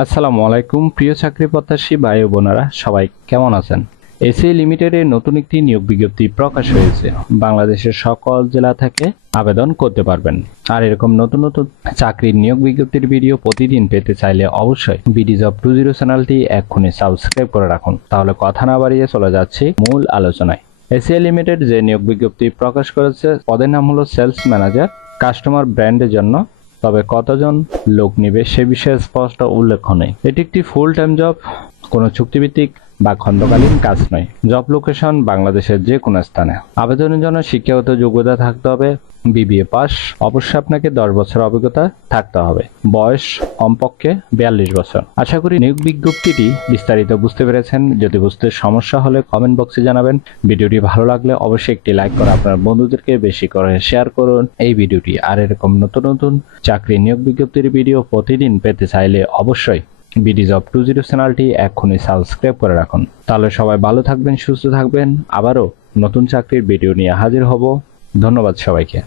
আসসালামু আলাইকুম প্রিয় চাকরি প্রত্যাশী ভাই ও বোনেরা, সবাই কেমন আছেন? এসিআই লিমিটেডের নতুন একটি নিয়োগ বিজ্ঞপ্তি প্রকাশ হয়েছে। বাংলাদেশের সকল জেলা থেকে আবেদন করতে পারবেন। আর এরকম নতুন নতুন চাকরির নিয়োগ বিজ্ঞপ্তির ভিডিও প্রতিদিন পেতে চাইলে অবশ্যই বিডি জব 20 চ্যানেলটি এক্ষুনি সাবস্ক্রাইব করে রাখুন। তাহলে কথা না বাড়িয়ে চলে যাচ্ছি মূল আলোচনায়। এসিআই লিমিটেড যে নিয়োগ বিজ্ঞপ্তি প্রকাশ করেছে, পদের নাম হলো সেলস ম্যানেজার, কাস্টমার ব্র্যান্ডের জন্য। তবে কতজন লোক নিবে সে বিষয়ে স্পষ্ট উল্লেখ নেই। এটি একটি ফুল টাইম জব, কোনো চুক্তিভিত্তিক বা খণ্ডকালীন কাজ নয়। জব লোকেশন বাংলাদেশের যে কোনো স্থানে। আবেদনের জন্য শিক্ষাগত যোগ্যতা থাকতে হবে বিবিএ পাস। অবশ্যই আপনাকে 10 বছর অভিজ্ঞতা থাকতে হবে। বয়স কমপক্ষে 42 বছর। আশা করি নিয়োগ বিজ্ঞপ্তিটি বিস্তারিত বুঝতে পেরেছেন। যদি বুঝতে সমস্যা হলে কমেন্ট বক্সে জানাবেন। ভিডিওটি ভালো লাগলে অবশ্যই একটি লাইক করে আপনার বন্ধুদেরকে বেশি করে শেয়ার করুন এই ভিডিওটি। আর এরকম নতুন নতুন চাকরি নিয়োগ বিজ্ঞপ্তির ভিডিও প্রতিদিন পেতে চাইলে অবশ্যই বিডি জব 20 চ্যানেলটি এক্ষুনি সাবস্ক্রাইব করে রাখুন। তাহলে সবাই ভালো থাকবেন, সুস্থ থাকবেন। আবারও নতুন চাকরির ভিডিও নিয়ে হাজির হব। ধন্যবাদ সবাইকে।